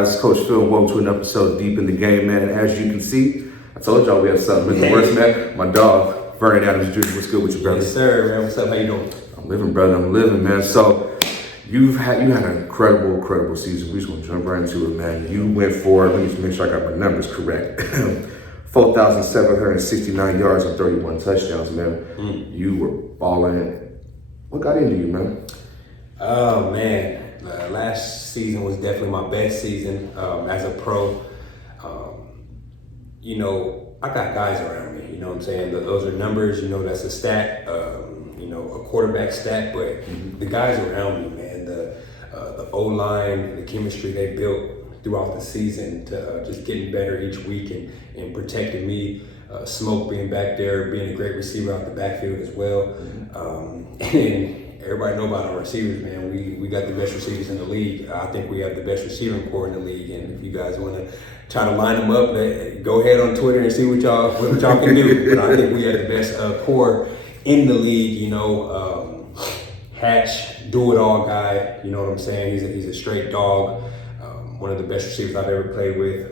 guys? It's Coach Phil, and welcome to an episode Deep in the Game, man. And as you can see, I told y'all we have something. Mr. Worst, man. My dog, Vernon Adams Jr. What's good with you, brother? Yes, sir, man. What's up? How you doing? I'm living, brother. I'm living, man. So you had an incredible season. We're just gonna jump right into it, man. You went for, let me just make sure I got my numbers correct. 4,769 yards and 31 touchdowns, man. You were balling. What got into you, man? Oh, man. Last season was definitely my best season as a pro. I got guys around me, you know what I'm saying? Those are numbers, that's a stat, a quarterback stat, but the guys around me, man, the O-line, the chemistry they built throughout the season to just getting better each week and protecting me. Smoke being back there, being a great receiver out the backfield as well. And everybody know about our receivers, man. We got the best receivers in the league. I think we have the best receiving core in the league. And if you guys want to try to line them up, go ahead on Twitter and see what y'all can do. But I think we have the best core in the league. Hatch, do-it-all guy. You know what I'm saying? He's a straight dog. One of the best receivers I've ever played with.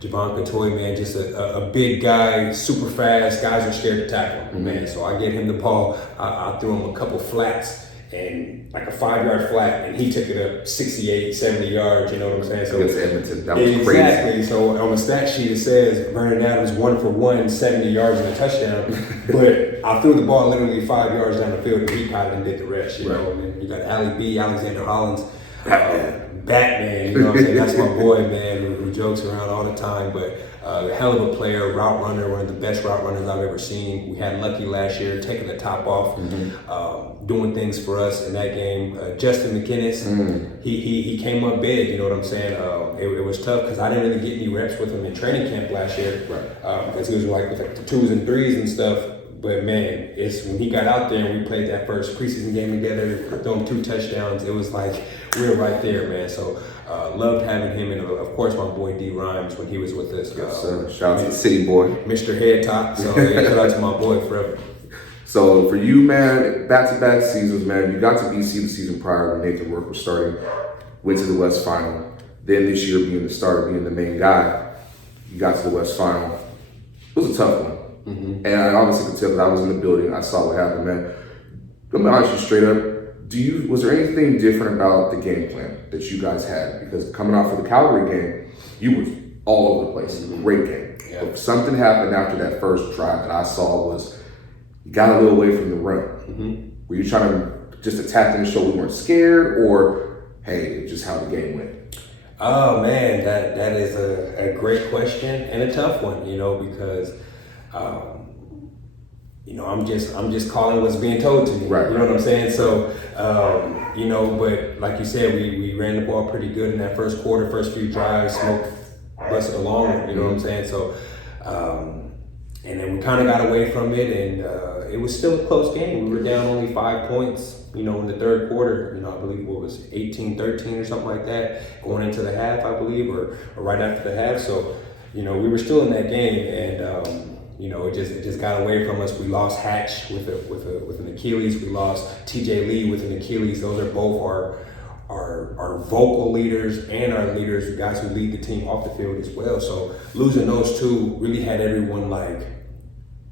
Javon Catoy, man, just a big guy, super fast. Guys are scared to tackle him, man. So I get him the ball. I threw him a couple flats and like a 5-yard flat, and he took it up 68, 70 yards. You know what I'm saying? So against Edmonton, that was crazy. Exactly. So on the stat sheet it says Vernon Adams 1 for 1, 70 yards and a touchdown. But I threw the ball literally 5 yards down the field, and he caught it and did the rest. You know, and you got Ali B, Alexander Hollins. Batman, you know what I'm saying? That's my boy, man, who jokes around all the time, but a hell of a player, route runner, one of the best route runners I've ever seen. We had Lucky last year, taking the top off, doing things for us in that game. Justin McInnes, he came up big, you know what I'm saying? It was tough because I didn't really get any reps with him in training camp last year, because he was like with the 2s and 3s and stuff. But man, it's when he got out there and we played that first preseason game together, threw him 2 touchdowns. It was like we were right there, man. So loved having him, and of course my boy D Rhymes when he was with us. Yes, sir. Shout out to the city boy, Mr. Head Top. So shout out to my boy forever. So for you, man, back-to-back seasons, man. You got to BC the season prior when Nathan Work was starting. Went to the West Final. Then this year, being the starter, being the main guy, you got to the West Final. It was a tough one. And I obviously could tell that I was in the building. I saw what happened, man. Let me ask you straight up. Was there anything different about the game plan that you guys had? Because coming off of the Calgary game, you were all over the place. It was a great game. Yeah. But something happened after that first drive that I saw was you got a little away from the run. Were you trying to just attack them to show we weren't scared, or hey, just how the game went? Oh man, that is a great question and a tough one, because I'm just calling what's being told to me. Right, you know what I'm saying? So, but like you said, we ran the ball pretty good in that first quarter, first few drives, Smoke busted along, you know what I'm saying? So, and then we kind of got away from it, and it was still a close game. We were down only 5 points, in the third quarter. I believe what was 18-13 or something like that, going into the half, I believe, or right after the half. So, we were still in that game, and it just got away from us. We lost Hatch with an Achilles. We lost TJ Lee with an Achilles. Those are both our vocal leaders and our leaders, the guys who lead the team off the field as well. So losing those two really had everyone like,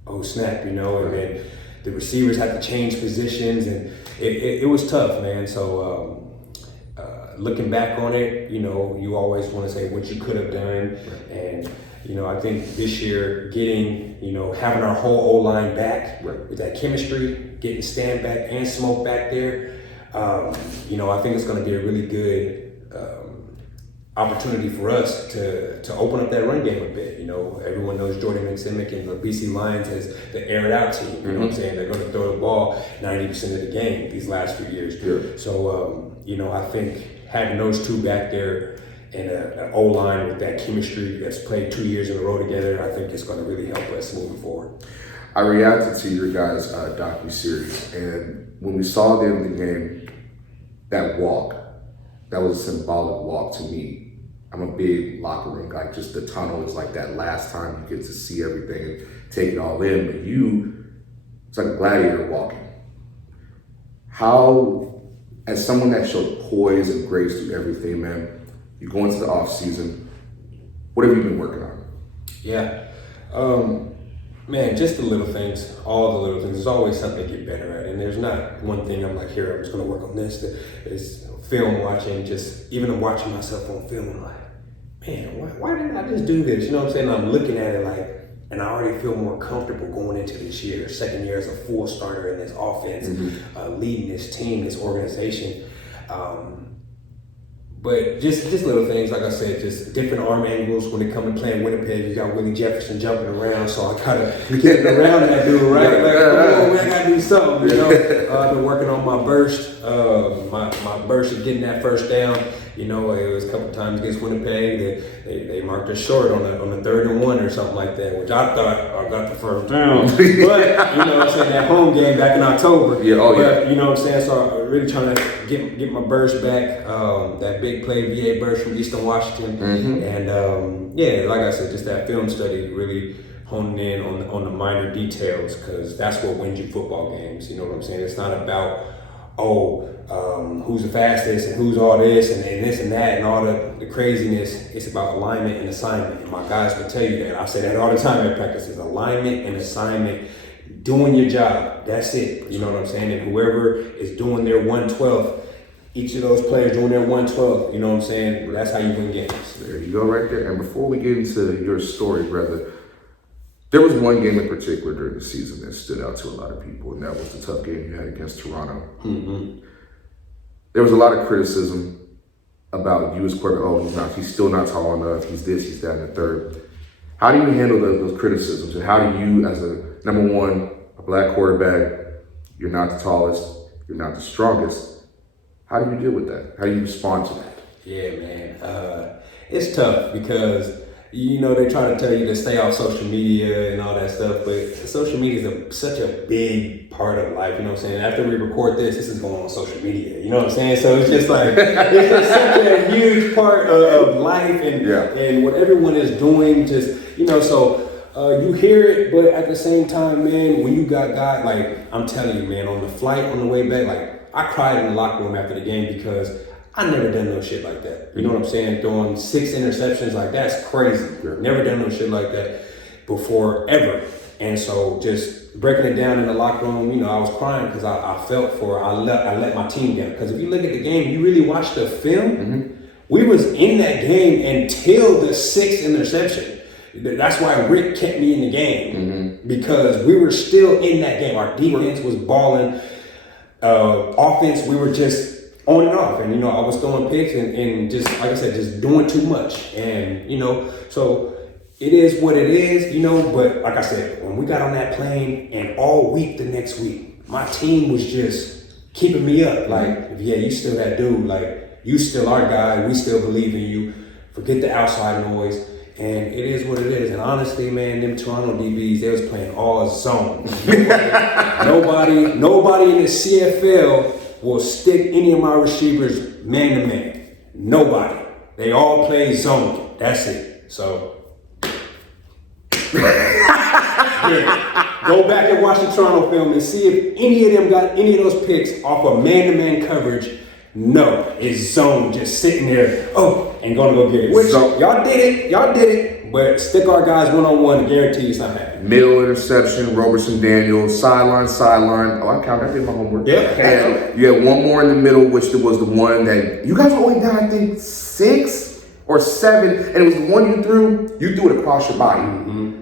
oh snap, and then the receivers had to change positions, and it was tough, man. So looking back on it, you always want to say what you could have done, and I think this year getting, having our whole O-line back with that chemistry, getting Stan back and Smoke back there, I think it's going to be a really good opportunity for us to open up that run game a bit. Everyone knows Jordan McSimic and the BC Lions as the air it out team. You know what I'm saying? They're going to throw the ball 90% of the game these last few years. Yeah. So, I think having those two back there and an O-line with that chemistry that's played 2 years in a row together, I think it's going to really help us moving forward. I reacted to your guys' docu-series, and when we saw the end of the game, that walk, that was a symbolic walk to me. I'm a big locker room guy. Just the tunnel is like that last time you get to see everything and take it all in. But it's like a gladiator walking. How, as someone that showed poise and grace through everything, man, You go into the off season. What have you been working on? Yeah. Man, just the little things, all the little things. There's always something to get better at. And there's not one thing I'm like, here, I'm just going to work on this. It's film watching, just even watching myself on film, I'm like, man, why didn't I just do this? You know what I'm saying? I'm looking at it like, and I already feel more comfortable going into this year. Second year as a full starter in this offense, leading this team, this organization. But just little things, like I said, just different arm angles when it comes to playing Winnipeg. You got Willie Jefferson jumping around, so I gotta get around that dude, right? Like, come on, man, I gotta do something, you know? I've been working on my burst, my burst of getting that first down. You know, it was a couple times against Winnipeg. They marked us short on the 3rd and 1 or something like that, which I thought I got the first down. But you know what I'm saying, that home game back in October. Yeah, but, you know what I'm saying? So I'm really trying to get my burst back. That big play VA burst from Eastern Washington, and yeah, like I said, just that film study really honing in on the minor details, because that's what wins you football games. You know what I'm saying? It's not about who's the fastest and who's all this and this and that and all the craziness. It's about alignment and assignment. And my guys will tell you that. I say that all the time at practices. Alignment and assignment. Doing your job. That's it. You know what I'm saying? And whoever is doing their 1/12, each of those players doing their 1/12, you know what I'm saying? That's how you win games. There you go right there. And before we get into your story, brother, there was one game in particular during the season that stood out to a lot of people, and that was the tough game you had against Toronto. There was a lot of criticism about you as quarterback. He's still not tall enough. He's this, he's that, and the third. How do you handle those criticisms? And how do you, as a number one, a black quarterback, you're not the tallest, you're not the strongest. How do you deal with that? How do you respond to that? Yeah, man. It's tough because, you know, they try to tell you to stay off social media and all that stuff, but social media is such a big part of life, you know what I'm saying? After we record this is going on social media, you know what I'm saying? So it's just like, it's just such a huge part of life and what everyone is doing, just, you know, so you hear it, but at the same time, man, when you got guys, like, I'm telling you, man, on the flight, on the way back, like, I cried in the locker room after the game because I never done no shit like that. You know what I'm saying? Throwing 6 interceptions, like, that's crazy. Never done no shit like that before, ever. And so just breaking it down in the locker room, you know, I was crying because I felt for, I let my team down. Because if you look at the game, you really watch the film, we was in that game until the 6th interception. That's why Rick kept me in the game, because we were still in that game. Our defense was balling. Offense, we were just on and off. And, you know, I was throwing picks and just, like I said, just doing too much. And, you know, so it is what it is, you know. But like I said, when we got on that plane and all week the next week, my team was just keeping me up. Like, yeah, you still that dude. Like, you still our guy. We still believe in you. Forget the outside noise. And it is what it is. And honestly, man, them Toronto DBs, they was playing all zone. Nobody in the CFL will stick any of my receivers man to man. Nobody. They all play zone. That's it. So, yeah. Go back and watch the Toronto film and see if any of them got any of those picks off of man-to-man coverage. No, it's zone, just sitting there, and gonna go get it. Which, y'all did it, but stick our guys one-on-one to guarantee you something happened. Middle interception, Robertson Daniels, sideline. Oh, I counted. I did my homework. Yeah. And you had one more in the middle, which was the one that you guys were only down, I think, 6 or 7, and it was the one you threw it across your body.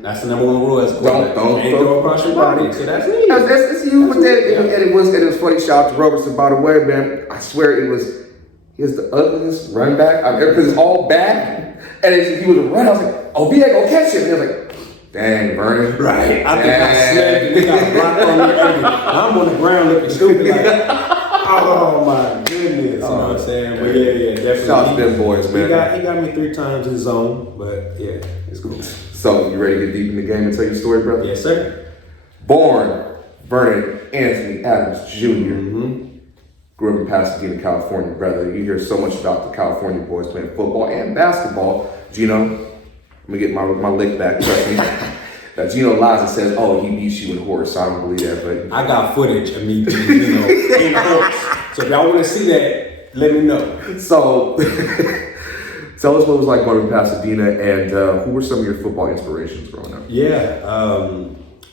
That's the number one rule. Don't throw across your body. So that's me. That's you with that. And it was funny. Shout out to Robertson, by the way, man. I swear he was the ugliest run back I've ever, because it's all back. And he was a run. I was like, oh, B.A. go catch him. And I was like, dang, Vernon. Right. I think I snapped it. They got blocked on me. I'm on the ground looking stupid like, oh my goodness. You know what I'm saying? But yeah, definitely. Shout out to them boys, man. He got me 3 times in zone, but yeah, it's cool. So, you ready to get deep in the game and tell your story, brother? Yes, sir. Born Vernon Anthony Adams Jr. Grew up in Pasadena, California, brother. You hear so much about the California boys playing football and basketball. Gino, let me get my lick back, trust me. Gino lies and says, oh, he beats you in horse. I don't believe that, but I got footage of me beating Gino in horse. So if y'all want to see that, let me know. So Tell us what it was like going to Pasadena, and who were some of your football inspirations growing up? Yeah,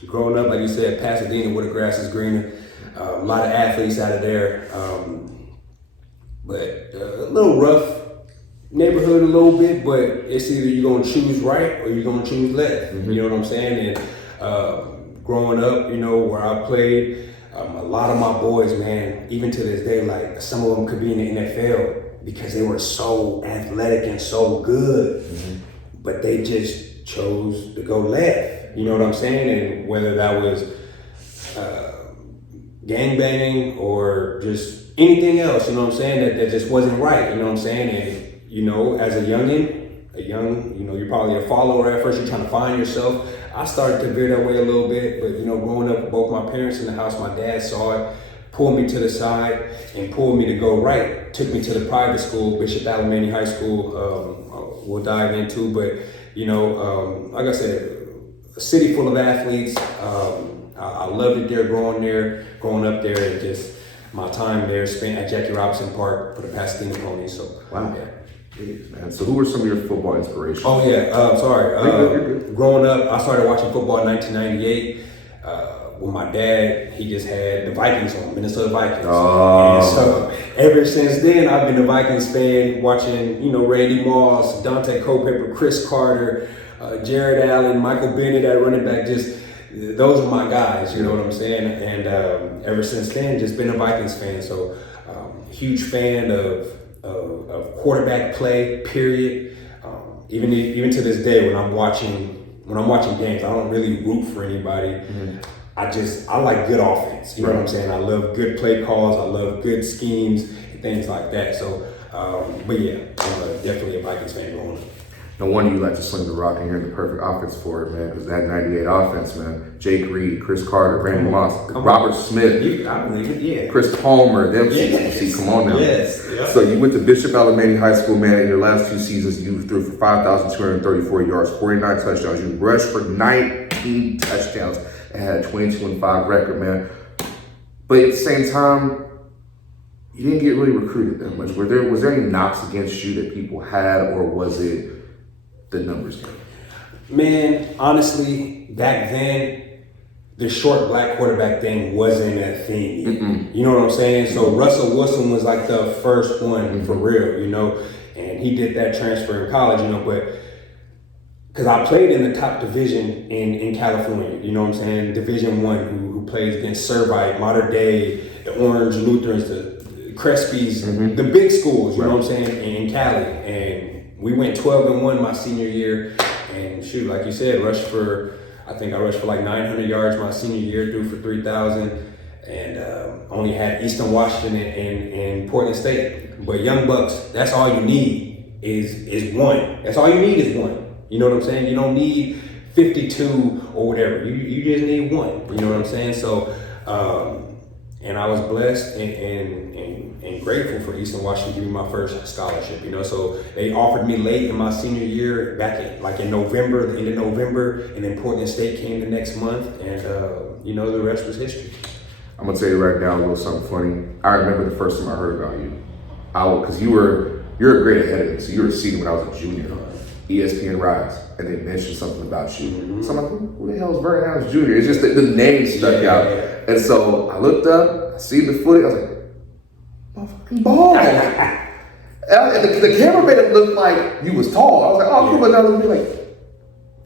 growing up, like you said, Pasadena, where the grass is greener. A lot of athletes out of there, but a little rough neighborhood a little bit, but it's either you're going to choose right or you're going to choose left. You know what I'm saying? And growing up, you know, where I played, a lot of my boys, man, even to this day, like some of them could be in the NFL because they were so athletic and so good, but they just chose to go left. You know what I'm saying? And whether that was gangbanging or just anything else, you know what I'm saying, that just wasn't right, you know what I'm saying? And, you know, as a youngin', you know, you're probably a follower at first, you're trying to find yourself. I started to veer that way a little bit, but, you know, growing up, both my parents in the house, my dad saw it, pulled me to the side and pulled me to go right, took me to the private school, Bishop Alemany High School, we'll dive into, but, you know, like I said, a city full of athletes. I loved it there, growing up there, and just my time there spent at Jackie Robinson Park for the Pasadena Ponies. So wow, yeah. Jeez, man. So who were some of your football inspirations? Oh yeah, sorry. Growing up, I started watching football in 1998. With my dad, he just had the Vikings on, Minnesota Vikings. Oh. And so ever since then, I've been a Vikings fan, watching, you know, Randy Moss, Dante Culpepper, Chris Carter, Jared Allen, Michael Bennett at running back. Just those are my guys, you know what I'm saying? And ever since then, just been a Vikings fan. So huge fan of quarterback play, period. Even to this day, when I'm watching games, I don't really root for anybody. I like good offense. You know what I'm saying? I love good play calls. I love good schemes and things like that. So, but yeah, I'm definitely a Vikings fan growing up. No wonder you like to sling the rock, and you're in the perfect offense for it, man, because that 98 offense, man. Jake Reed, Chris Carter, Randy Moss, Robert Smith, I believe it, yeah. Chris Palmer, them Yes. see, come on now. Yes. Yep. So you went to Bishop Alemany High School, man. In your last 2 seasons, you threw for 5,234 yards, 49 touchdowns. You rushed for 19 touchdowns and had a 22-5 record, man. But at the same time, you didn't get really recruited that much. Was there any knocks against you that people had, or was it the numbers game? Man, honestly, back then, the short black quarterback thing wasn't a thing. You know what I'm saying? So Russell Wilson was like the first one for real, you know, and he did that transfer in college, you know, but because I played in the top division in California, you know what I'm saying? Division I, who plays against Servite, Mater Dei, the Orange Lutherans, the Crespies, the big schools, you know what I'm saying, in Cali. And we went 12-1 my senior year, and shoot, like you said, I rushed for like 900 yards my senior year, threw for 3,000, and only had Eastern Washington and Portland State. But Young Bucks, that's all you need is one. That's all you need is one. You know what I'm saying? You don't need 52 or whatever. You just need one. You know what I'm saying? So, and I was blessed and grateful for Eastern Washington giving me my first scholarship. You know, so they offered me late in my senior year, back in November, the end of November, and then Portland State came the next month, and you know, the rest was history. I'm gonna tell you right now a little something funny. I remember the first time I heard about you. Because you're a grade ahead of me, so you were a senior when I was a junior. ESPN Rise, and they mentioned something about you. So I'm like, who the hell is Vernon Jr.? It's just the name stuck out. And so I looked up, I see the footage, I was like, motherfucking ball. And the camera made it look like you was tall. I was like, oh, cool, but now look at me like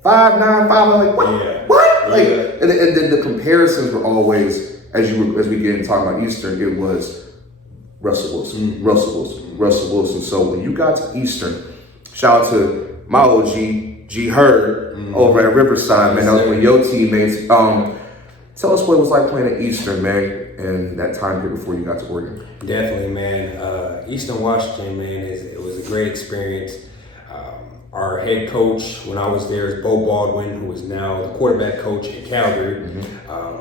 5'9", 5'9". I'm like, what? What? Like, and then the comparisons were always, as we get into talking about Eastern, it was Russell Wilson. So when you got to Eastern, shout out to my OG, G Hurd, over at Riverside, man. That was one of your teammates. Tell us what it was like playing at Eastern, man, and that time period before you got to Oregon. Definitely, man. Eastern Washington, man, it was a great experience. Our head coach when I was there is Bo Baldwin, who is now the quarterback coach in Calgary.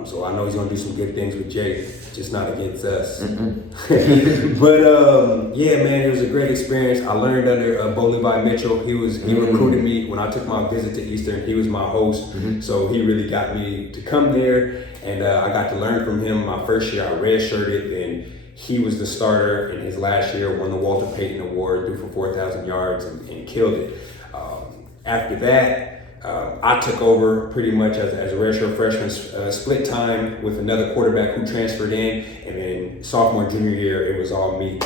So I know he's going to do some good things with Jake, just not against us. But yeah, man, it was a great experience. I learned under Bo Levi Mitchell. He recruited me when I took my visit to Eastern. He was my host, so he really got me to come there, and I got to learn from him. My first year, I redshirted, and He was the starter in his last year, won the Walter Payton Award, threw for 4,000 yards and killed it. After that, I took over pretty much as a redshirt freshman, split time with another quarterback who transferred in, and then sophomore, junior year, it was all me.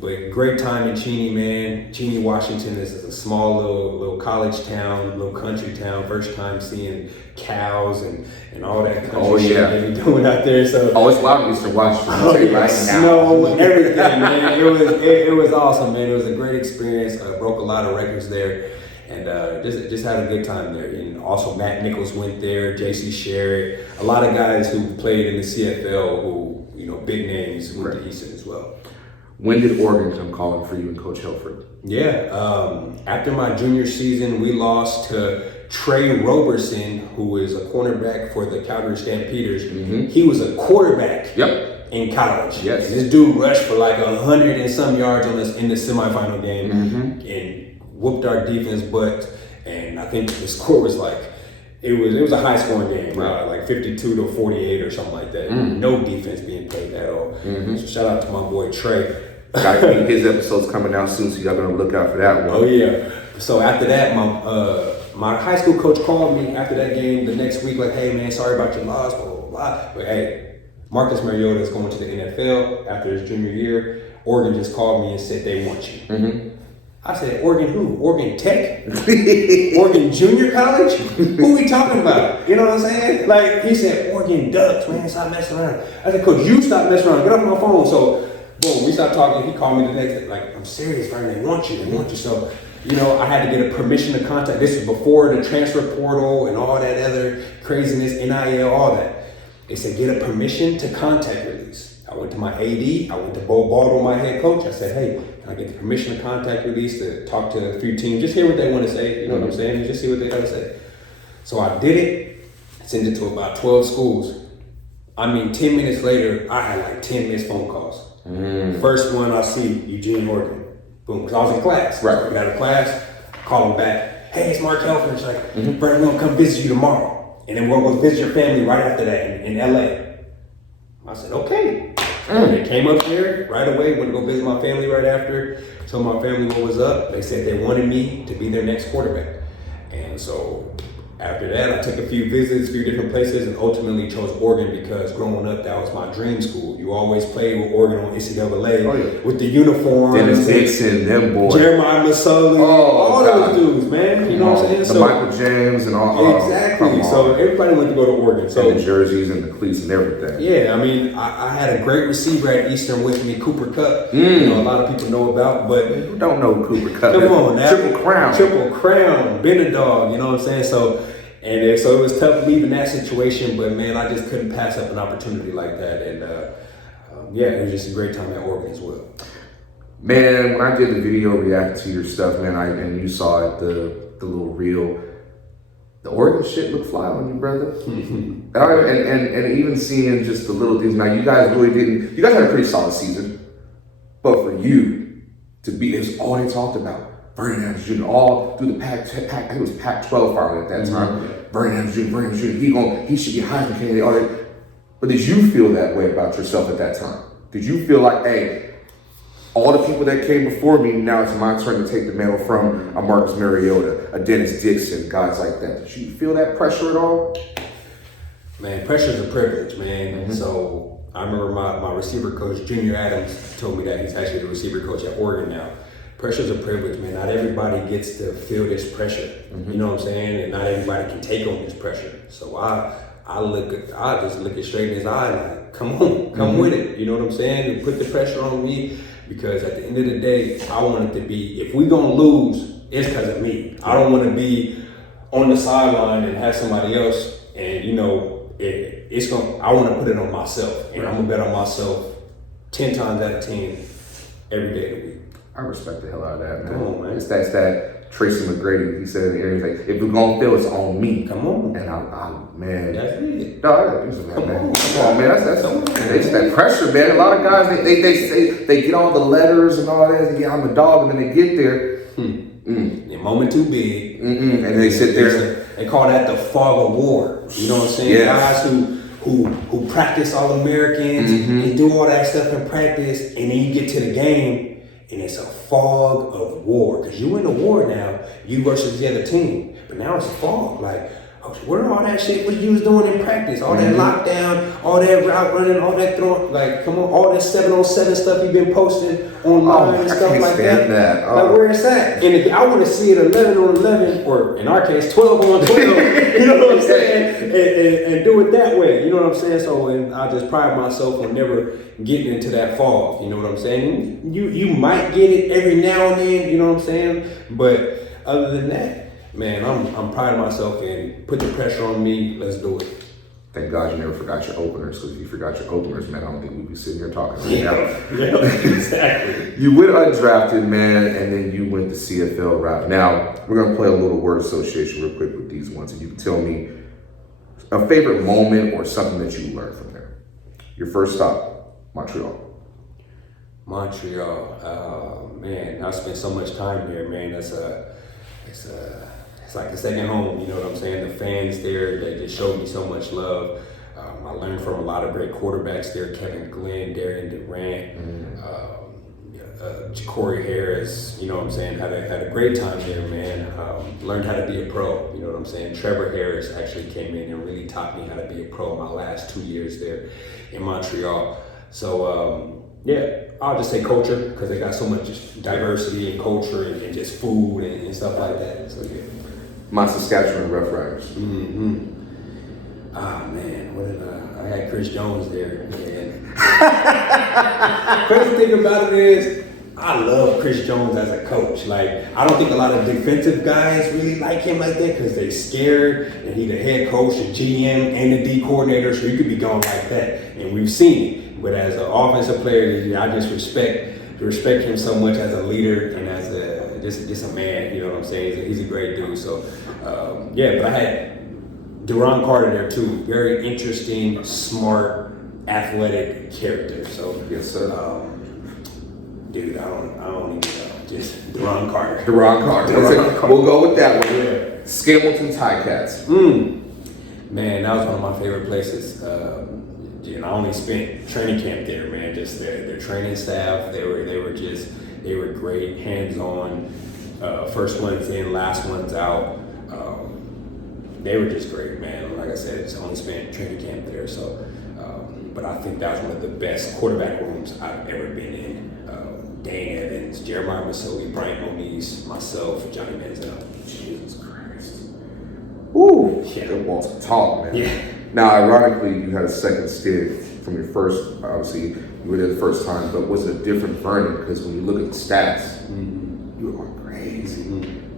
But great time in Cheney, man. Cheney, Washington is a small little college town, little country town. First time seeing cows and all that country shit they be doing out there. So it's loud in Eastern Washington. Snow and everything, man. It was awesome, man. It was a great experience. Broke a lot of records there. And just had a good time there. And also Matt Nichols went there, JC Sherritt, a lot of guys who played in the CFL who, big names went to Eastern as well. When did Oregon come calling for you and Coach Helford? Yeah, after my junior season, we lost to Trey Roberson, who is a cornerback for the Calgary Stampeders. Mm-hmm. He was a quarterback in college. Yes. And this dude rushed for like 100 and some yards in the semifinal game and whooped our defense butt. And I think the score was like, it was a high scoring game, like 52-48 or something like that. No defense being played at all. So shout out to my boy Trey. His episode's coming out soon, so y'all gonna look out for that one. Oh yeah. So after that, my high school coach called me after that game the next week, like, hey man, sorry about your loss, blah blah blah. But hey, Marcus Mariota is going to the NFL after his junior year. Oregon just called me and said they want you. I said, Oregon who? Oregon Tech? Oregon Junior College? Who we talking about? You know what I'm saying? Like, he said, Oregon Ducks, man, stop messing around. I said, Coach, you stop messing around. Get off my phone. So, boom, we stopped talking. He called me the next day. Like, I'm serious, Vernon. They want you. They want you. So, I had to get a permission to contact. This was before the transfer portal and all that other craziness, NIL, all that. They said, get a permission to contact release. I went to my AD. I went to Bo Baldwin, my head coach. I said, hey, can I get the permission to contact release to talk to a few teams? Just hear what they want to say. You know what I'm saying? Just see what they got to say. So I did it. Sent it to about 12 schools. 10 minutes later, I had like 10 missed phone calls. First one I see, Eugene, Oregon. Boom, because I was in class. Right. So I got a class, call them back. Hey, it's Mark Helford. It's like, Vernon, we're going to come visit you tomorrow. And then we're going to visit your family right after that in LA. I said, okay. They came up here right away, went to go visit my family right after, told my family what was up. They said they wanted me to be their next quarterback. And so after that, I took a few visits, a few different places, and ultimately chose Oregon because growing up, that was my dream school. You always played with Oregon on NCAA with the uniform. Dennis Dixon, them boys. Jeremiah Masoli, all those dudes, man. You know what I'm saying? The Michael James and all. Exactly. So everybody wanted to go to Oregon. So and the jerseys and the cleats and everything. Yeah, I had a great receiver at Eastern with me, Cooper Kupp. A lot of people know about, but who don't know Cooper Kupp? Come on, now. Triple Crown, been a dog. You know what I'm saying? So it was tough leaving that situation, but man, I just couldn't pass up an opportunity like that. And it was just a great time at Oregon as well. Man, when I did the video reacting to your stuff, man, and you saw it, the little reel, the Oregon shit looked fly on you, brother. and even seeing just the little things. Now, you guys had a pretty solid season, but for you to be, it was all they talked about. Vernon Adams Jr. all through the Pac, I think it was Pac-12 finally at that time. Vernon Adams Jr., he should be Heisman candidate. But did you feel that way about yourself at that time? Did you feel like, hey, all the people that came before me, now it's my turn to take the mantle from a Marcus Mariota, a Dennis Dixon, guys like that? Did you feel that pressure at all? Man, pressure is a privilege, man. So I remember my receiver coach, Junior Adams, told me that. He's actually the receiver coach at Oregon now. Pressure is a privilege, man. Not everybody gets to feel this pressure. You know what I'm saying? And not everybody can take on this pressure. So I just look it straight in his eye, like, come on, come with it. You know what I'm saying? And put the pressure on me, because at the end of the day, I want it to be, if we're gonna lose, it's because of me. I don't want to be on the sideline and have somebody else, and I want to put it on myself, and I'm gonna bet on myself 10 times out of 10 every day of the week. I respect the hell out of that, man. Come on, man. It's that Tracy McGrady, he said in the area, he's like, if we're gonna fail, it's on me. Come on. And I man. That's it. Come on, man. It's that pressure, man. A lot of guys, they say, they get all the letters and all that, and I'm a dog, and then they get there. Your moment too big. And they sit there. They call that the fog of war. You know what I'm saying? Yes. Guys who practice All-Americans and do all that stuff in practice, and then you get to the game and it's a fog of war. Because you in a war now, you versus the other team. But now it's a fog. Like, oh, where all that shit what you was doing in practice? All that lockdown, all that route running, all that throwing, like, come on, all that 7-on-7 stuff you've been posting online and stuff like that. Oh. Like, where it's at? And if I want to see it 11-on-11, or in our case, 12-on-12, you know what I'm saying? And do it that way, you know what I'm saying? So, and I just pride myself on never getting into that fog, you know what I'm saying? You might get it every now and then, you know what I'm saying? But other than that, man, I'm proud of myself and put the pressure on me. Let's do it. Thank God you never forgot your openers, because if you forgot your openers, man, I don't think we'd be sitting here talking right now. Yeah, exactly. You went undrafted, man, and then you went the CFL route. Now, we're going to play a little word association real quick with these ones, and you can tell me a favorite moment or something that you learned from there. Your first stop, Montreal. Montreal, man, I spent so much time there, man. It's like a second home, you know what I'm saying? The fans there, they just showed me so much love. I learned from a lot of great quarterbacks there, Kevin Glenn, Darian Durant, Corey Harris, you know what I'm saying? Had a great time there, man. Learned how to be a pro, you know what I'm saying? Trevor Harris actually came in and really taught me how to be a pro my last 2 years there in Montreal. So, yeah, I'll just say culture, because they got so much diversity and culture and just food and stuff like that. So, yeah. My Saskatchewan Rough Riders. Ah, man, I had Chris Jones there, man. Crazy thing about it is, I love Chris Jones as a coach. Like, I don't think a lot of defensive guys really like him like that because they're scared, and he's the head coach, the GM, and the D coordinator, so you could be going like that. And we've seen it. But as an offensive player, I just respect him so much as a leader and as just a man, you know what I'm saying? He's a great dude. So, yeah, but I had Duron Carter there too. Very interesting, smart, athletic character. So, yes, sir. Dude, I don't even know. Just Duron Carter. Duron Carter. We'll go with that one. Yeah. Scamilton Ticats. Man, that was one of my favorite places. And I only spent training camp there, man. Just their training staff, they were great, hands-on, first ones in, last ones out. They were just great, man. Like I said, just only spent training camp there. So, but I think that was one of the best quarterback rooms I've ever been in. Dane Evans, Jeremiah Masoli, Bryant Moniz, myself, Johnny Manziel. Jesus Christ. Woo! Yeah. The walls tall, man. Yeah. Now, ironically, you had a second stint from your first, obviously, you were there the first time, but was it a different Vernon? Because when you look at the stats, you were going crazy.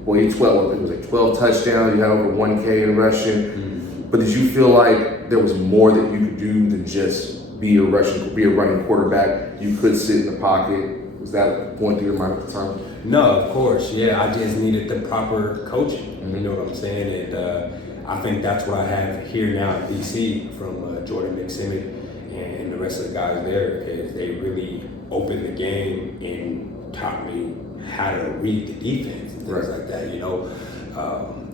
Well, you 12, it was like 12 touchdowns, you had over 1K in rushing. But did you feel like there was more that you could do than just be a running quarterback? You could sit in the pocket. Was that going through your mind at the time? No, of course, yeah. I just needed the proper coaching, you know what I'm saying? And I think that's what I have here now in DC from Jordan McSimmet and the rest of the guys there, is they really opened the game and taught me how to read the defense and things like that, you know.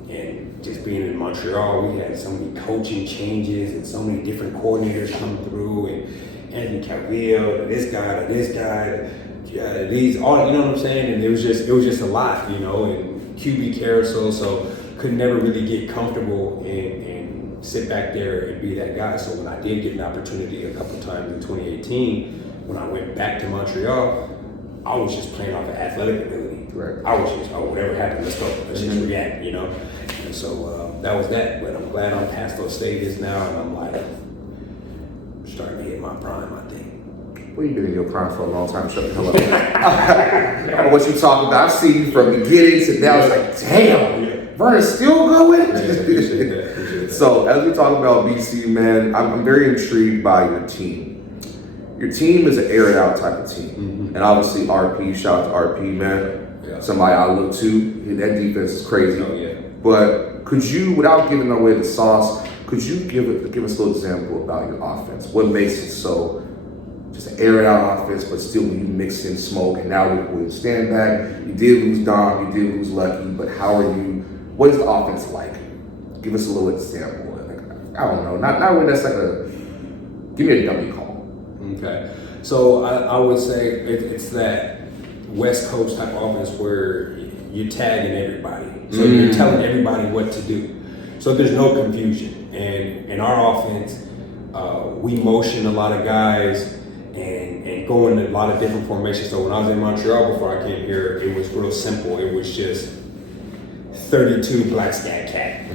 And just being in Montreal, we had so many coaching changes and so many different coordinators come through, and Anthony Cavill, this guy, these all, you know what I'm saying? And it was just a lot, you know, and QB carousel, so could never really get comfortable and sit back there and be that guy. So when I did get an opportunity a couple times in 2018, when I went back to Montreal, I was just playing off of athletic ability. Right. I was just, whatever happened, let's go. Let's just react, you know? And so that was that. But I'm glad I'm past those stages now, and I'm like starting to hit my prime, I think. Well, you've been in your prime for a long time. Shut the hell up. I don't know what you talking about. I've seen you from beginning to now. It's like, damn, Vernon's still going? Appreciate that. So, as we talk about BC, man, I'm very intrigued by your team. Your team is an air it out type of team. And obviously, RP, shout out to RP, man. Yeah. Somebody I look to. That defense is crazy. Oh, yeah. But could you, without giving away the sauce, could you give us a little example about your offense? What makes it so just an air it out offense, but still when you mix in smoke, and now we stand back, you did lose Dom, you did lose Lucky, but what is the offense like? Give us a little example. Like, I don't know, not when that's like Give me a dummy call. Okay. So I would say it's that West Coast type offense where you're tagging everybody. So you're telling everybody what to do. So there's no confusion. And in our offense, we motion a lot of guys and go in a lot of different formations. So when I was in Montreal before I came here, it was real simple. It was just 32 black scat cat.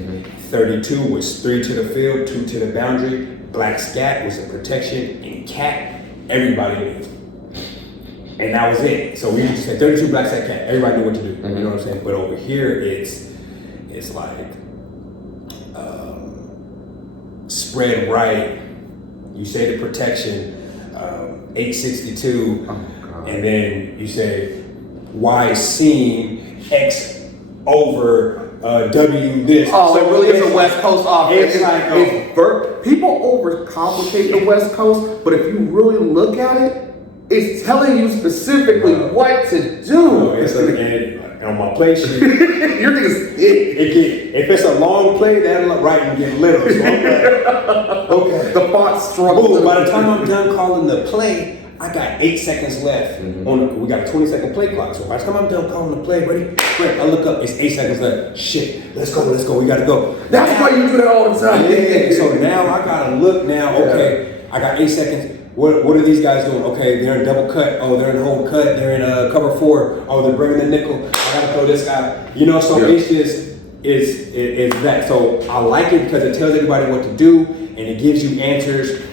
32 was 3 to the field, 2 to the boundary. Black scat was a protection, and cat, everybody knew. And that was it. So we just said 32 black scat cat. Everybody knew what to do. You know what I'm saying? But over here, it's like spread right. You say the protection, 862, and then you say Y seam X over W this. Oh, so it really is a West Coast offense. It's like people overcomplicate the West Coast, but if you really look at it, it's telling you specifically what to do. And on my play sheet, Your thing is if it's a long play, that'll look right and get literal. So I'm like, okay. the font struggle. Boom, by the time I'm done calling the play, I got 8 seconds left. We got a 20-second play clock. So by the time I'm done calling the play, ready? Great. I look up, it's 8 seconds left. Shit, let's go, we gotta go. That's why you do that all the time. Yeah, so now I gotta look now, okay, I got 8 seconds. What are these guys doing? Okay, they're in double cut. Oh, they're in hold cut. They're in cover 4. Oh, they're bringing the nickel. I gotta throw this guy. You know, so it's just, it's that. So I like it because it tells everybody what to do and it gives you answers.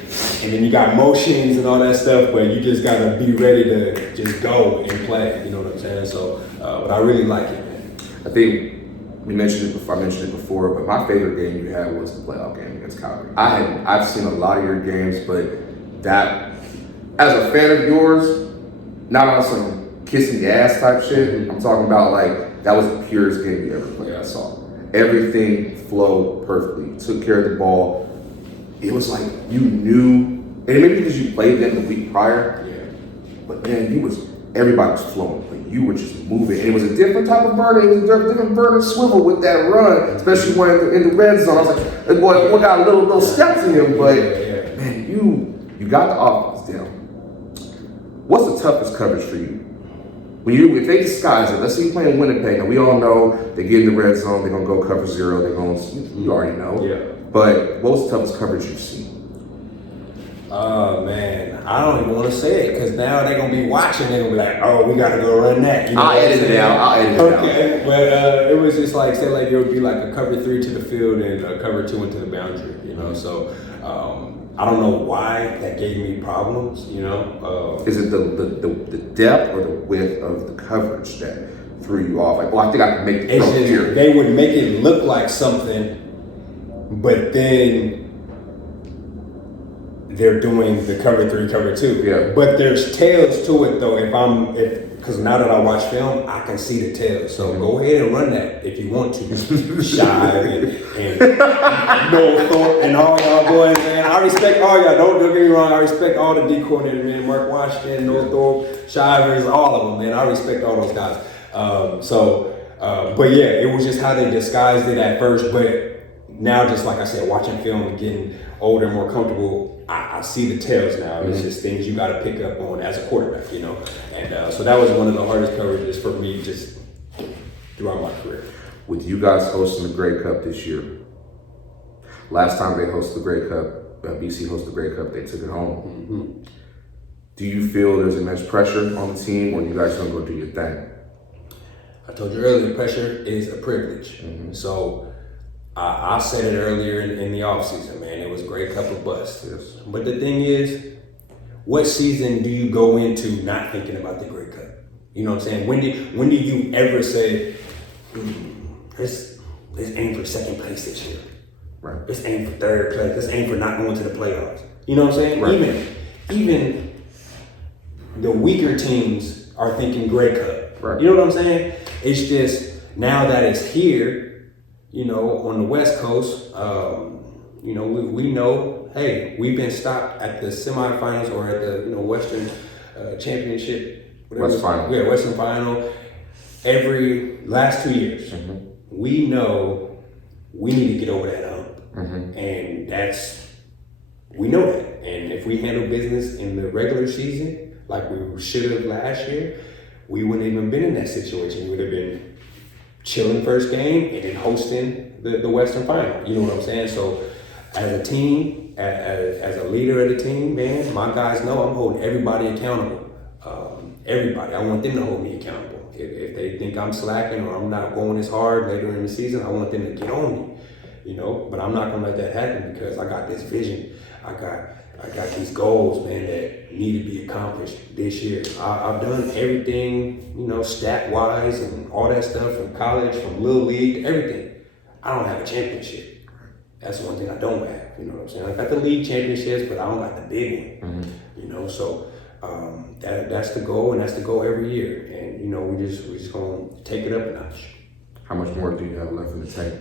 And then you got motions and all that stuff, but you just gotta be ready to just go and play. You know what I'm saying? So, but I really like it, man. I think we mentioned it before. I mentioned it before, but my favorite game you had was the playoff game against Calgary. I've seen a lot of your games, but that, as a fan of yours, not on some kissing the ass type shit. I'm talking about like that was the purest game you ever played. I saw everything flowed perfectly. You took care of the ball. It was like you knew, and maybe because you played them the week prior. But man, everybody was flowing. Like you were just moving. And it was a different type of Vernon. It was a different Vernon swivel with that run, especially when in the red zone. I was like, boy got a little steps in him, but man, you got the offense down. What's the toughest coverage for you? If they disguise it, let's say you're playing Winnipeg, and we all know they get in the red zone, they're gonna go cover 0, you already know. Yeah. But what's the toughest coverage you've seen? Man, I don't even want to say it because now they're gonna be watching. They're gonna be like, "Oh, we gotta go run that." You know I'll edit it out. Okay, but it was just like say like there would be like a cover 3 to the field and a cover 2 into the boundary. You know, so I don't know why that gave me problems. You know, is it the depth or the width of the coverage that threw you off? Like, I think I can make the throw here. They would make it look like something, but then they're doing the cover 3, cover 2. Yeah. But there's tails to it though. Because now that I watch film, I can see the tails. So go ahead and run that if you want to. Shive and Noel Thorpe and all y'all boys, man. I respect all y'all. Don't get me wrong. I respect all the D coordinators, man. Mark Washington, Noel Thorpe, Shivers, all of them, man. I respect all those guys. But yeah, it was just how they disguised it at first. But now, just like I said, watching film and getting older and more comfortable, I see the tails now. It's just things you got to pick up on as a quarterback, you know. And so that was one of the hardest coverages for me just throughout my career. With you guys hosting the Grey Cup this year, last time they hosted the Grey Cup, BC hosted the Grey Cup, they took it home. Do you feel there's immense pressure on the team, or you guys gonna go do your thing? I told you earlier, pressure is a privilege. So I said it earlier in the offseason, man. It was Grey Cup or bust. Yes. But the thing is, what season do you go into not thinking about the Grey Cup? You know what I'm saying? When do you ever say, let's aim for second place this year? Right. Let's aim for third place. Let's aim for not going to the playoffs. You know what I'm saying? Right. Even the weaker teams are thinking Grey Cup. Right. You know what I'm saying? It's just now that it's here, you know, on the West Coast, you know, we know, hey, we've been stopped at the semifinals or at the, you know, Western Championship. West Final. Yeah, Western Final. Every last 2 years, we know we need to get over that hump. And that's We know that. And if we handle business in the regular season, like we should have last year, we wouldn't even been in that situation. We would have been chilling first game and then hosting the Western Final. You know what I'm saying? So as a team, as a leader of the team, man, my guys know I'm holding everybody accountable. Everybody, I want them to hold me accountable. If they think I'm slacking or I'm not going as hard later in the season, I want them to get on me, you know. But I'm not gonna let that happen because I got this vision. I got these goals, man, that need to be accomplished this year. I've done everything, you know, stat wise and all that stuff from college, from little league, everything. I don't have a championship. That's one thing I don't have. You know what I'm saying? I got the league championships, but I don't got the big one. You know, so. That's the goal, and that's the goal every year. And you know, we're just gonna take it up a notch. How much more do you have left in the tank?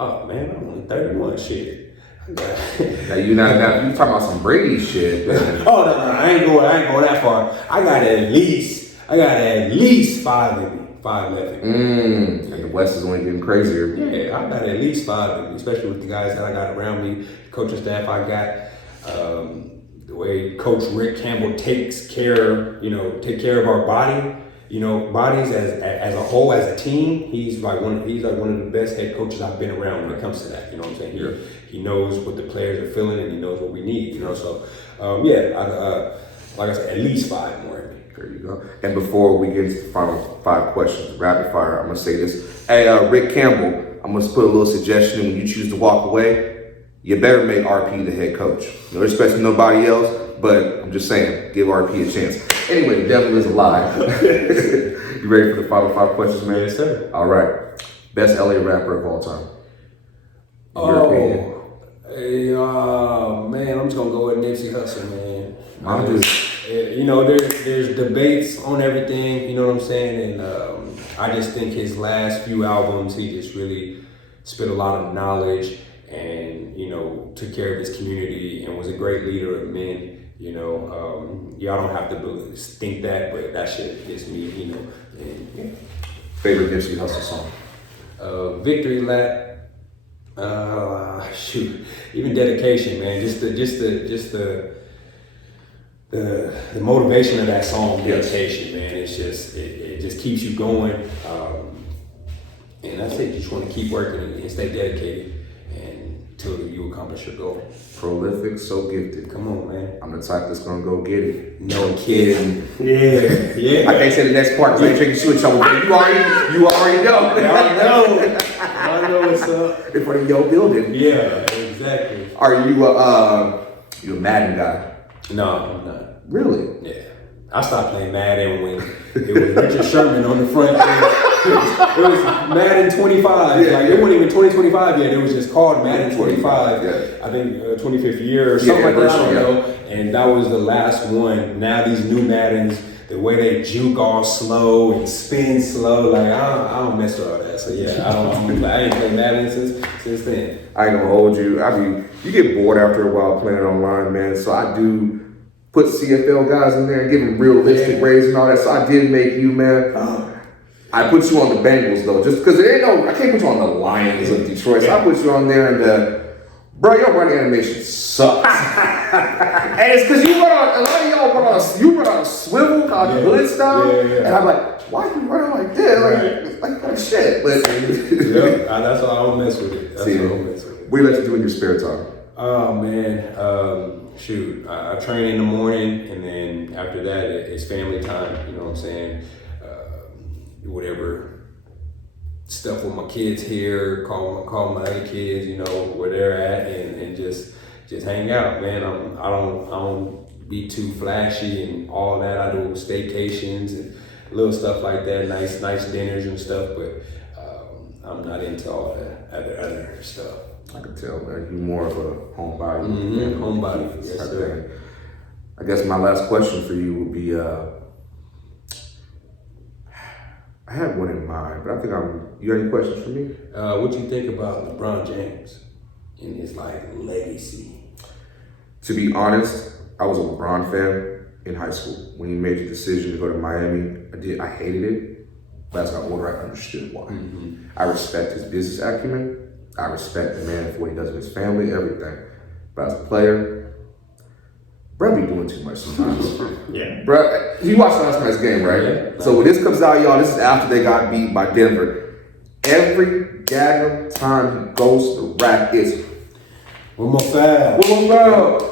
Oh man, I'm only 31. Shit. Now you talking about some Brady shit. Man. Oh no, I ain't going that far. I got at least 5 in me, 5 left in me. And the West is only getting crazier. Yeah, I got at least 5 in me, especially with the guys that I got around me, the coaching staff I got. The way Coach Rick Campbell takes care of our bodies as a whole, as a team. He's like one of the best head coaches I've been around when it comes to that. You know what I'm saying? He knows what the players are feeling and he knows what we need. You know, so like I said, at least 5 more in me. There you go. And before we get into the final 5 questions, rapid fire, I'm gonna say this. Hey, Rick Campbell, I'm gonna put a little suggestion in when you choose to walk away. You better make RP the head coach. No respect to nobody else, but I'm just saying, give RP a chance. Anyway, the devil is alive. You ready for the final 5 questions, man? Yes, sir. All right. Best LA rapper of all time. Man, I'm just gonna go with Nipsey Hussle, man. You know, there's debates on everything. You know what I'm saying? And I just think his last few albums, he just really spit a lot of knowledge. And, you know, took care of his community and was a great leader of men. You know, y'all don't have to think that, but that shit is me, you know. And, yeah. Favorite Nipsey Hussle song? Victory Lap. Even Dedication, man. Just the motivation of that song, Dedication, man. It's just it just keeps you going. And that's it. You just want to keep working and stay dedicated until you accomplish your goal. Prolific, so gifted. Come on, man. I'm the type that's gonna go get it. No kidding. Yeah. I can't say the next part because I ain't drinking switch. So you already know. I know what's up. In front of your building. Yeah, exactly. Are you a Madden guy? No, I'm not. Really? Yeah. I stopped playing Madden when it was Richard Sherman on the front end. It was Madden 25. Like it wasn't even 2025 yet. It was just called Madden 25. I think 25th year or something like that. I don't know. And that was the last one. Now these new Maddens, the way they juke all slow and spin slow, like I don't mess with all that. So yeah, I ain't played Madden since then. I ain't gonna hold you. I mean, you get bored after a while playing online, man. So I do put CFL guys in there and give them realistic rates and all that. So I did make you, man. I put you on the Bengals though, just because I can't put you on the Lions of Detroit. So I put you on there and bro, your running animation sucks. And it's because you run on a swivel called the hood style. And I'm like, why are you running like this? Like shit. But that's why I don't mess with it. That's why I don't mess with it. What do you like to do in your spare time? Oh man, I train in the morning, and then after that it's family time. You know what I'm saying? Whatever stuff with my kids here, call my other kids, you know, where they're at, and just hang out, man. I don't be too flashy and all that. I do staycations and little stuff like that, nice dinners and stuff, but I'm not into all that other stuff. I can tell, man. You're more of a homebody. Homebody, yes, sir. I guess my last question for you would be, I had one in mind, but I think you got any questions for me? What do you think about LeBron James and his legacy? To be honest, I was a LeBron fan in high school. When he made the decision to go to Miami, I hated it, but as I got older, I understood why. I respect his business acumen. I respect the man for what he does with his family, everything. But as a player, Bro be doing too much sometimes. Yeah. Bro, you watched last night's game, right? Yeah. So when this comes out, y'all, this is after they got beat by Denver. Every daggone time he goes to the rack, it's one more foul.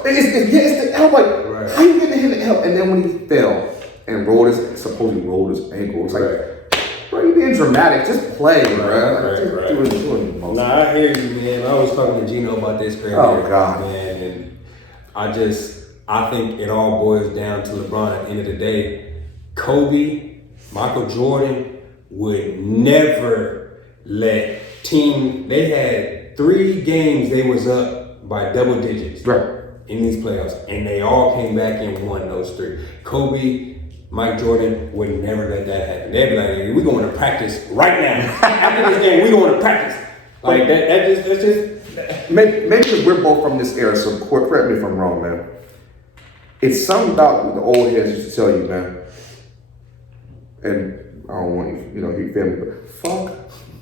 It's the elbow. Like, Right. how you getting him the elbow? And then when he fell and supposedly rolled his ankle, it's like, bro, you being dramatic. Just play, bro. Right. Doing the most. Nah, I hear you, man. I was talking to Gino about this earlier. Oh, God. Man, and I think it all boils down to LeBron at the end of the day. Kobe, Michael Jordan would never let they had 3 games they was up by double digits. Right. In these playoffs, and they all came back and won those 3. Kobe, Mike Jordan would never let that happen. They'd be like, "We're going to practice right now. After this game, we're going to practice." Like that's just maybe because we're both from this era. So correct me if I'm wrong, man. It's something about what the old heads used to tell you, man. And I don't want you feel me, but fuck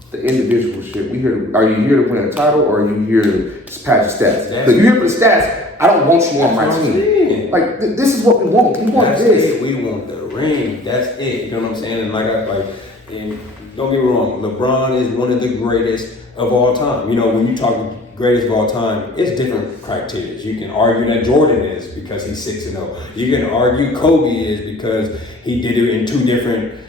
the individual shit. Are you here to win a title, or are you here to pad your stats? If you're here for the stats, I don't want you on my team. Like this is what we want. We want this. We want the ring. That's it. You know what I'm saying? And and don't get me wrong, LeBron is one of the greatest of all time. You know, when you talk greatest of all time, it's different criteria. You can argue that Jordan is because he's 6-0. You can argue Kobe is because he did it in 2 different,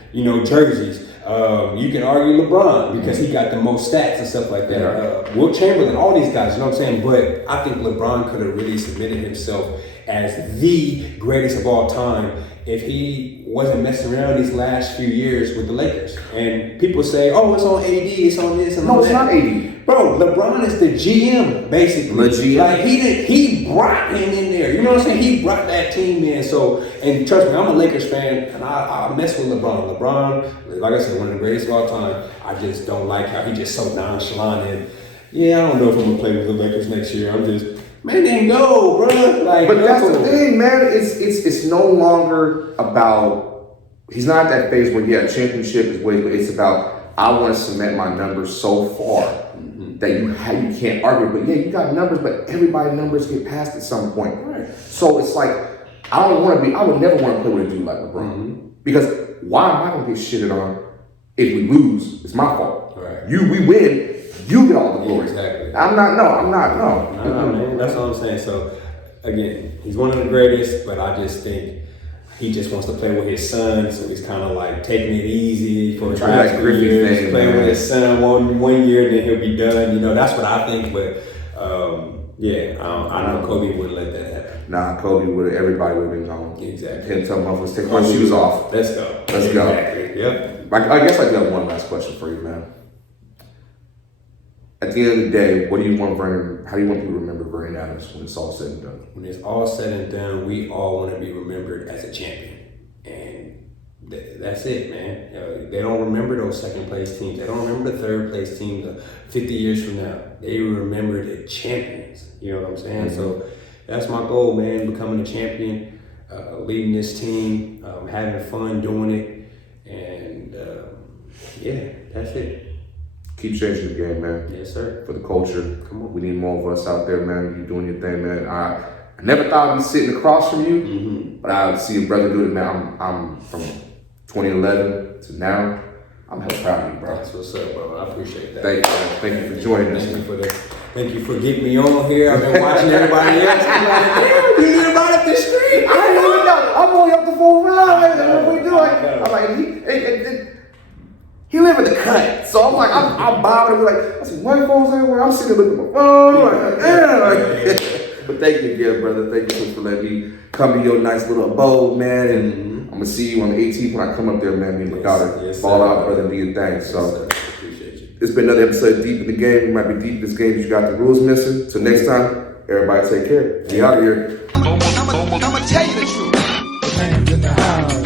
jerseys. You can argue LeBron because he got the most stats and stuff like that. Will Chamberlain, all these guys, you know what I'm saying? But I think LeBron could have really submitted himself as the greatest of all time if he wasn't messing around these last few years with the Lakers. And people say, "Oh, it's on AD, it's on this and all that." No, it's not AD. Bro, LeBron is the GM, basically. The GM. Like, he brought him in there. You know what I'm saying? He brought that team in. So, and trust me, I'm a Lakers fan, and I mess with LeBron. LeBron, like I said, one of the greatest of all time. I just don't like how he just so nonchalant. And yeah, I don't know if I'm going to play with the Lakers next year. I'm just, man, they go, bro. Like, but that's the thing, man. It's no longer about, he's not at that phase where, championship is way, but it's about, I want to cement my numbers so far that you can't argue. But you got numbers, but everybody's numbers get passed at some point. Right. So it's like, I would never want to play with a dude like LeBron. Because why am I going to get shitted on if we lose? It's my fault. Right. We win, you get all the glory. Exactly. I'm not, no. No, man. That's what I'm saying. So, again, he's one of the greatest, but I just think he just wants to play with his son, so he's kind of like taking it easy for the last 3 years, playing with his son one year, then he'll be done. That's what I think. But I know Kobe wouldn't let that happen. Nah, Kobe would. Everybody would have been gone. Exactly. Can't tell them, let's take my shoes off. Let's go. Exactly. Yep. I guess I do have one last question for you, man. At the end of the day, what do you want Vernon? How do you want people to remember Vernon Adams when it's all said and done? When it's all said and done, we all want to be remembered as a champion, and that's it, man. They don't remember those second place teams. They don't remember the third place teams 50 years from now. They remember the champions. You know what I'm saying? Mm-hmm. So that's my goal, man. Becoming a champion, leading this team, having fun doing it, and that's it. Keep changing the game, man. Yes, sir. For the culture. Come on. We need more of us out there, man. You doing your thing, man. I never thought I'd be sitting across from you, but I see a brother do it, man. I'm from 2011 to now. I'm hella proud of you, bro. That's what's up, bro. I appreciate that. Thank you for joining us. Thank you for getting me on here. I've been watching everybody else. I'm like, damn, you hear about up the street. I didn't even know. I'm only up to 4-5. What we doing? I'm like, he live in the cut, so I'm like, I'm bobbing. I see white folks everywhere. I'm sitting looking at my phone. But thank you again, brother. Thank you for letting me come to your nice little abode, man. And I'm gonna see you on the 18th when I come up there, man. Me and my daughter ball out, brother, and do your thing. So appreciate you. It's been another episode of Deep in the Game. You might be deep in this game, but you got the rules missing. Till next time, everybody take care. We out here. I'm gonna tell you the truth.